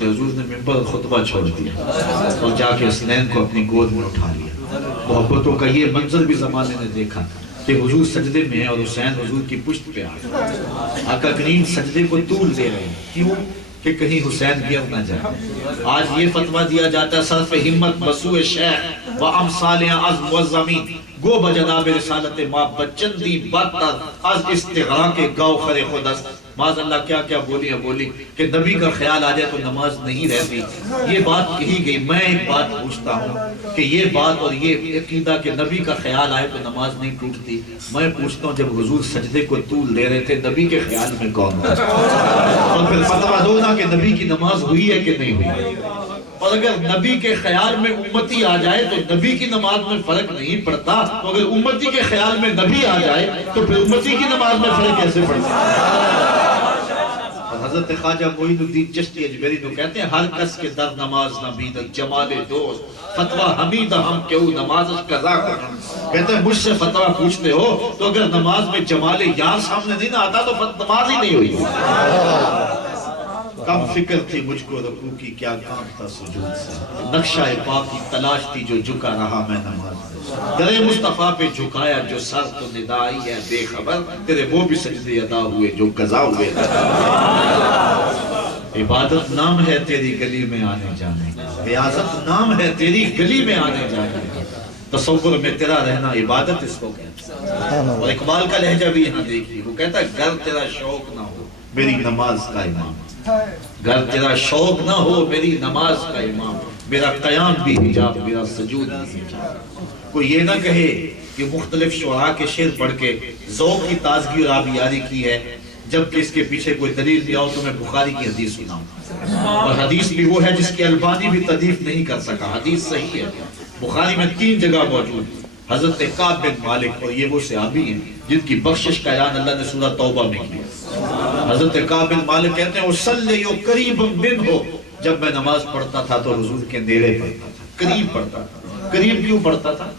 ہوتے، حضور نے منبر اور خطبہ چھوڑ دیا اور جا کے حسنین کو اپنی گود میں اٹھا لیا۔ محبتوں کا یہ منظر بھی زمانے نے دیکھا کہ حضور سجدے میں ہیں اور حسین حضور کی پشت پہ آقا کریم سجدے کو طول دے رہے ہیں، کیوں کہ کہیں حسین گر نہ جائے۔ آج یہ فتویٰ دیا جاتا ہے صرف ہمت بسوء شیخ و امثال عزم و زمین گو بجناب رسالت ما بچندی بدتر از استغراق گوہر خودست۔ معاذ اللہ کیا کیا بولی کہ نبی کا خیال آ جائے تو نماز نہیں رہتی۔ یہ بات کہی گئی، میں ایک بات پوچھتا ہوں کہ یہ بات اور یہ عقیدہ کہ نبی کا خیال آئے تو نماز نہیں ٹوٹتی، میں پوچھتا ہوں جب حضور سجدے کو طول دے رہے تھے نبی کے خیال میں کون تھا؟ اور پھر فتویٰ دو نا کہ نبی کی نماز ہوئی ہے کہ نہیں ہوئی۔ اور اگر نبی کے خیال میں امتی آ جائے تو نبی کی نماز میں فرق نہیں پڑتا، تو اگر امتی کے خیال میں نبی آ جائے تو پھر امتی کی نماز میں فرق کیسے پڑتا ہے؟ حضرت خواجہ معین الدین چشتی اجمیری تو کہتے ہیں ہر کس کے در نماز نہ بیدک جمال دوست فتویٰ حمیدہ ہم کیوں نمازش قضا کرنا۔ کہتے ہیں مجھ سے فتویٰ پوچھتے ہو تو اگر نماز میں جمال یار سامنے نہیں نہ آتا تو نماز ہی نہیں ہوئی۔ کم فکر تھی مجھ کو رکوع کی کیا کام تھا سجود سے، نقشہ پاک کی تلاش تھی جو جھکا رہا میں نماز میں، در مصطفیٰ پہ جھکایا جو سر تو ندائی ہے بے خبر، تیرے وہ بھی سجدے ادا ہوئے جو قضا ہوئے۔ عبادت نام ہے تیری گلی میں آنے جانے کا، ریاضت نام ہے تیری گلی میں آنے جانے کا، تصور میں تیرا رہنا عبادت اس کو کہتا ہے۔ اور اقبال کا لہجہ بھی یہاں دیکھیے، وہ کہتا ہے گر تیرا شوق نہ ہو میری نماز کا امام، گر تیرا شوق نہ ہو میری نماز کا امام، میرا قیام بھی حجاب میرا سجود بھی حجاب۔ کوئی یہ نہ کہے کہ مختلف شعراء کے شعر پڑھ کے ذوق کی تازگی اور آبیاری کی ہے جبکہ اس کے پیچھے کوئی دلیل دیا ہو تو میں بخاری کی حدیث سناؤں، اور حدیث بھی وہ ہے جس کی البانی بھی تضعیف نہیں کر سکا، حدیث صحیح ہے۔ بخاری میں 3 جگہ موجود، حضرت کعب بن مالک، اور یہ وہ صحابی ہیں جن کی بخشش کا اعلان اللہ نے سورہ توبہ میں کیا۔ حضرت کعب بن مالک کہتے ہیں وَصَلِّ قَرِيبٌ مِّنْهُ، جب میں نماز پڑھتا تھا تو حضور کے نیڑے پڑھتا تھا، قریب پڑھتا تھا۔ قریب کیوں پڑھتا تھا؟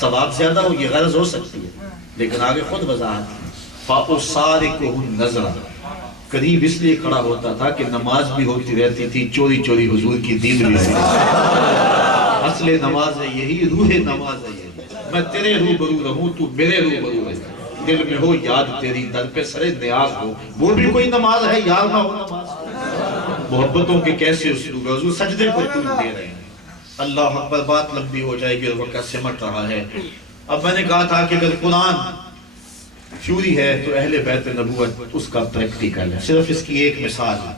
ثواب زیادہ ہو یہ غرض ہو سکتی ہے، لیکن آگے خود وضاحت ہے فَأُصَارِكُهُ النَّظْرَ، قریب اس لیے کھڑا ہوتا تھا کہ نماز بھی ہوتی رہتی تھی، چوری چوری حضور کی دید بھی ہوتی تھی۔ اصل نماز ہے یہی، روح نماز ہے یہی، میں تیرے روبرو رہوں تو میرے روبرو رہے، دل میں ہو یاد تیری در پہ سرے نیاز ہو، وہ بھی کوئی نماز ہے، یار نہ ہو نماز۔ محبتوں کے کیسے اسلوب، حضور سجدے کو طول دے رہے ہیں۔ اللہ اکبر، بات لمبی ہو جائے گی اور وقت سمٹ رہا ہے۔ اب میں نے کہا تھا کہ اگر قرآن تھیوری ہے تو اہل بیت نبوت اس کا پریکٹیکل ہے، صرف اس کی ایک مثال ہے۔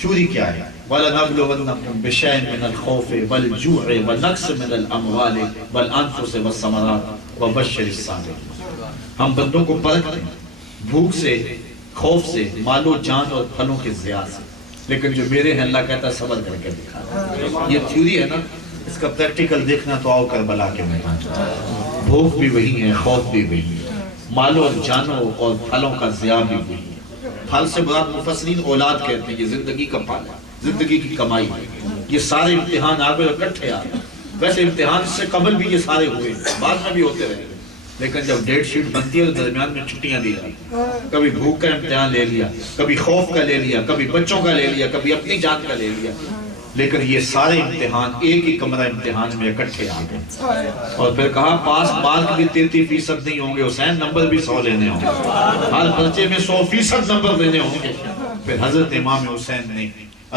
تھیوری کیا ہے؟ وَلَنَبْلُوَنَّكُمْ بِشَيْءٍ مِّنَ الْخَوْفِ وَالْجُوعِ وَنَقْصٍ مِّنَ الْأَمْوَالِ وَالْأَنفُسِ وَالثَّمَرَاتِ وَبَشِّرِ الصَّابِرِينَ۔ ہم بندوں کو پرکھتے ہیں بھوک سے، خوف سے، مال و جان اور پھلوں کے ضیاع سے، لیکن جو میرے ہیں اللہ کہتا ہے صبر کر کے دکھا۔ یہ تھیوری ہے نا، اس کا پریکٹیکل دیکھنا تو آؤ کربلا کے میدان۔ بھوک بھی وہی ہے، خوف بھی وہی ہے، مالوں اور جانوں اور پھلوں کا ضیاع بھی وہی ہے۔ پھل سے مراد مفسرین اولاد کہتے ہیں، یہ زندگی کا پھل ہے، زندگی کی کمائی ہے۔ یہ سارے امتحان آ گئے اور اکٹھے آ گئے، ویسے امتحان سے قبل بھی یہ سارے ہوئے، بعد میں بھی ہوتے رہے، لیکن جب ڈیٹ شیٹ بنتی ہے تو درمیان میں چھٹیاں دی جاتی، کبھی بھوک کا امتحان لے لیا، کبھی خوف کا لے لیا، کبھی بچوں کا لے لیا، کبھی اپنی جان کا لے لیا، لیکن یہ سارے امتحان ایک ہی کمرہ امتحان میں اکٹھے آ گئے۔ اور پھر کہا پاس مارک بھی 33% نہیں ہوں گے حسین، نمبر بھی 100 لینے ہوں گے، ہر پرچے میں 100% نمبر لینے ہوں گے۔ پھر حضرت امام حسین نے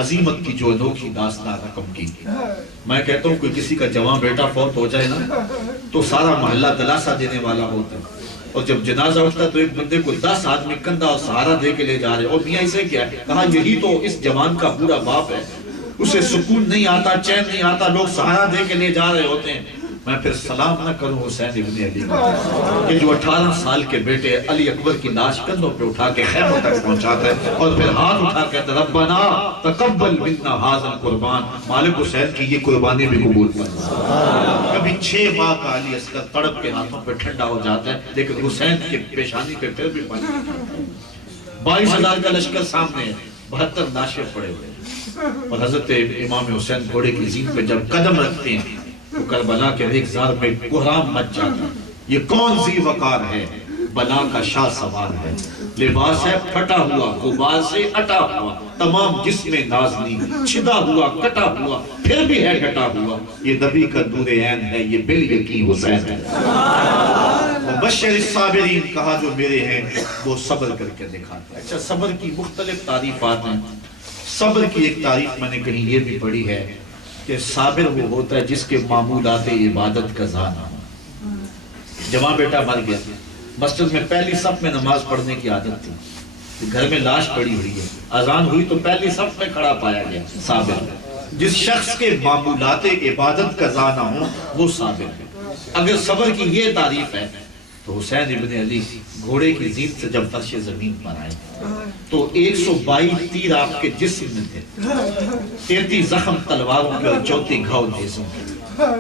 عظیمت کی جو انوکھی داستان رقم کی۔ میں کہتا ہوں کوئی کسی کا جوان بیٹا فوت ہو جائے نا تو سارا محلہ دلاسا دینے والا ہوتا ہے، اور جب جنازہ اٹھتا تو ایک بندے کو 10 آدمی کندھا اور سہارا دے کے لے جا رہے، اور میاں اسے کیا ہے؟ کہا یہی تو اس جوان کا پورا باپ ہے، اسے سکون نہیں آتا، چین نہیں آتا، لوگ سہارا دے کے لے جا رہے ہوتے ہیں۔ میں پھر سلام نہ کروں حسین ابن علی کہ جو 18 سال کے بیٹے علی اکبر کی لاش کندھوں پہ اٹھا کے خیموں تک پہنچاتا ہے اور پھر ہاتھ اٹھا کے کہتا ہے ربنا تقبل منا ھذا القربان، مالک حسین کی یہ قربانی بھی قبول فرما۔ کبھی 6 ماہ کا علی اصغر تڑپ کے ہاتھوں پہ ٹھنڈا ہو جاتا ہے، لیکن حسین کے پیشانی پہ پھر بھی پانی، 22,000 کا لشکر سامنے ہے، 72 لاشیں پڑے ہوئے، اور حضرت امام حسین گھوڑے کی زین پہ جب قدم رکھتے ہیں تو کربلا کے ریگزار میں کوہرام مچ جاتا ہے، یہ کون ذی وقار ہے، بلا کا شاہ سوار ہے، لباس ہے پھٹا ہوا غبار سے اٹا ہوا، تمام جسم نازنی چھدا ہوا کٹا ہوا، پھر بھی ہے ڈٹا ہوا، یہ نبی کا نور عین ہے، یہ بالیقین حسین ہے۔ بشر الصابرین، کہا جو میرے ہیں وہ صبر کر کے دکھاتے ہیں۔ اچھا، صبر کی مختلف تعریفات ہیں۔ صبر کی ایک تعریف میں نے کہیں یہ بھی پڑھی ہے کہ صابر وہ ہوتا ہے جس کے معمولات عبادت کا زانہ ہو۔ جوان بیٹا مر گیا، مسجد میں پہلی صف میں نماز پڑھنے کی عادت تھی، گھر میں لاش پڑی ہوئی ہے، اذان ہوئی تو پہلی صف میں کھڑا پایا گیا، صابر۔ جس شخص کے معمولات عبادت کا زانہ ہو وہ صابر ہے۔ اگر صبر کی یہ تعریف ہے تو حسین ابن علی گھوڑے کی زینت سے جب فرش زمین پر آئے تو 122 تیر آپ کے جسم میں تھے، 33 زخم تلواروں کے اور 34 گھاؤ نیزوں کے،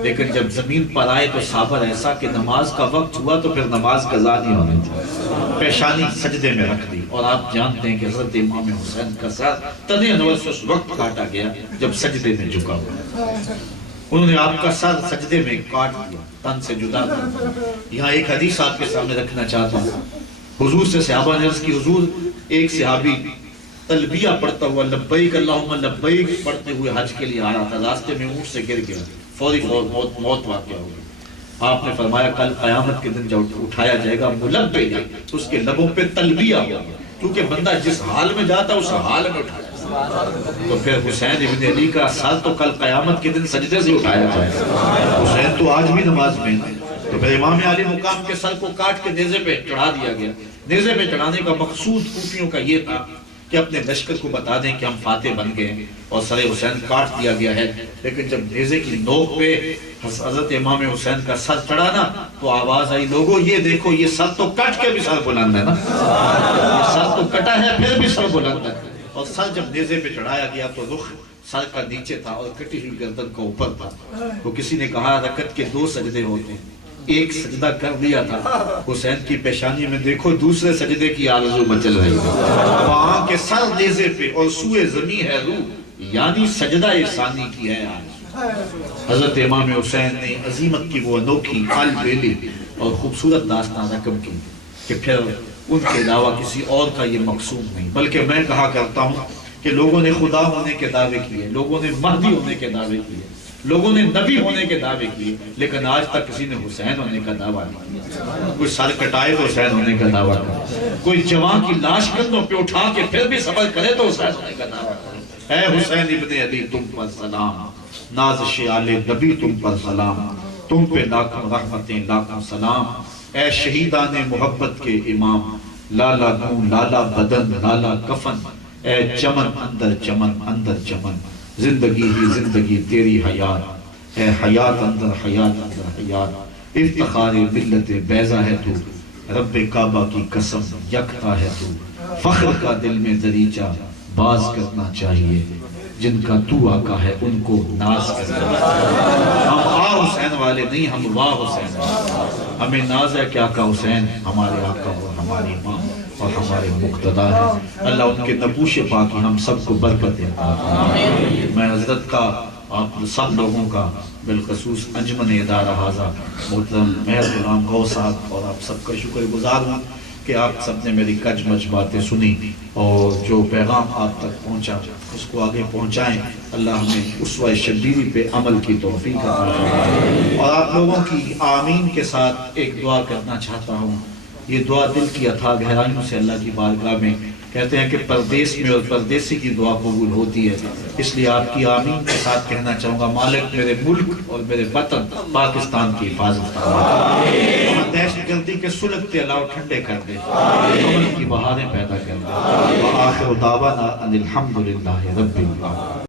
لیکن جب زمین پر آئے تو صابر ایسا کہ نماز کا وقت ہوا تو پھر نماز قضا نہیں ہونی تھی، پیشانی سجدے میں رکھ دی۔ اور آپ جانتے ہیں کہ حضرت امام حسین کا سر تنے انور سے اس وقت کاٹا گیا جب سجدے میں جھکا ہوا، انہوں نے آپ کا سر سجدے میں کاٹ دیا، تن سے جدا کر دیا۔ یہاں ایک حدیث آپ کے سامنے رکھنا چاہتا ہوں۔ حضور سے صحابہ نے عرض کی، حضور ایک صحابی تلبیہ پڑھتا ہوا لبیک اللہم لبیک پڑھتے ہوئے حج کے لیے آ رہا تھا، راستے میں اونٹ سے گر گیا، فوری موت واقع ہو گئی۔ آپ نے فرمایا کل قیامت کے دن جب اٹھایا جائے گا ملبیہ، اس کے لبوں پہ تلبیہ ہوگا، کیونکہ بندہ جس حال میں جاتا اس حال میں اٹھایا۔ تو پھر حسین ابن علی کا سر تو کل قیامت کے دن سجدے سے اٹھایا جائے، حسین تو آج بھی نماز میں، تو پھر امام علی مقام کے سر کو کاٹ کے نیزے پہ چڑھا دیا گیا۔ نیزے پہ چڑھانے کا مقصود کوفیوں کا یہ تھا کہ اپنے لشکر کو بتا دیں کہ ہم فاتح بن گئے اور سر حسین کاٹ دیا گیا ہے، لیکن جب نیزے کی نوک پہ حضرت امام حسین کا سر چڑھا نا تو آواز آئی، لوگوں یہ دیکھو یہ سر تو کٹ کے بھی سر بلند ہے نا، یہ سر تو کٹا ہے پھر بھی سر بلند ہے۔ اور سر جب نیزے پہ چڑھایا گیا تو رخ سر کا نیچے تھا اور کٹی ہوئی گردن کا اوپر تھا۔ تو کسی نے کہا رکعت کے 2 سجدے ہوتے ہیں، ایک سجدہ کر لیا تھا، حسین کی پیشانی میں دیکھو دوسرے سجدے کی آرزو مچل رہی ہے، وہاں کے سر نیزے پہ اور سوئے زمین ہے روح، یعنی سجدہ ثانی کی ہے آرزو۔ حضرت امام حسین نے عظیمت کی وہ انوکھی البیلی اور خوبصورت داستان رقم کی کہ پھر ان کے علاوہ کسی اور کا یہ مقصود نہیں، بلکہ میں کہا کرتا ہوں کہ لوگوں نے خدا ہونے کے دعوے کیے، لوگوں نے مہدی ہونے کے دعوے کیے، لوگوں نے نبی ہونے کے دعوے کیے، لیکن آج تک کسی نے حسین ہونے کا دعویٰ نہیں کیا۔ کوئی سر کٹائے تو حسین ہونے کا دعویٰ کرے، کوئی جوان کی لاش کندھوں پہ اٹھا کے پھر بھی صبر کرے تو حسین ہونے کا دعویٰ کرے۔ اے حسین ابن علی تم پر سلام، نازش آل نبی تم پر سلام، تم پہ لاکھوں رحمتیں لاکھوں سلام، اے شہیدان محبت کے امام، لالا گون لالا بدن لالا کفن، اے چمن اندر چمن، زندگی ہی زندگی تیری حیات، اے حیات اندر حیات، افتخار ملت بیضا ہے تو، رب کعبہ کی قسم یکتا ہے تو، فخر کا دل میں دریچہ باز کرنا چاہیے، جن کا تو آقا ہے ان کو ناز کرنا چاہیے۔ ہم حسین والے نہیں، ہم واہ حسین، ہمیں ناز ہے کہ آقا حسین ہمارے آقا اور ہماری ماں اور ہمارے مقتدی ہیں۔ اللہ ان کے نبوش پاکی ہم سب کو برکت عطا فرمائے۔ میں حضرت کا آپ سب لوگوں کا بالخصوص انجمن ادارہ حاضر محترم مہر غلام غوث صاحب اور آپ سب کا شکر گزار ہوں کہ آپ سب نے میری کج مج باتیں سنی اور جو پیغام آپ تک پہنچا اس کو آگے پہنچائیں۔ اللہ ہمیں اسوہ شبیری پہ عمل کی توفیق عطا فرمائے۔ اور آپ لوگوں کی آمین کے ساتھ ایک دعا کرنا چاہتا ہوں۔ یہ دعا دل کی اتھا گہرائیوں سے اللہ کی بارگاہ میں کہتے ہیں کہ پردیس میں اور پردیسی کی دعا قبول ہوتی ہے، اس لیے آپ کی آمین کے ساتھ کہنا چاہوں گا، مالک میرے ملک اور میرے وطن پاکستان کی حفاظت فرما، دہشت گردی کے سلگتے علاؤ ٹھنڈے کر دے، امن کی بہاریں پیدا کر دے۔ وآخر دعوانا ان الحمدللہ رب العالمین۔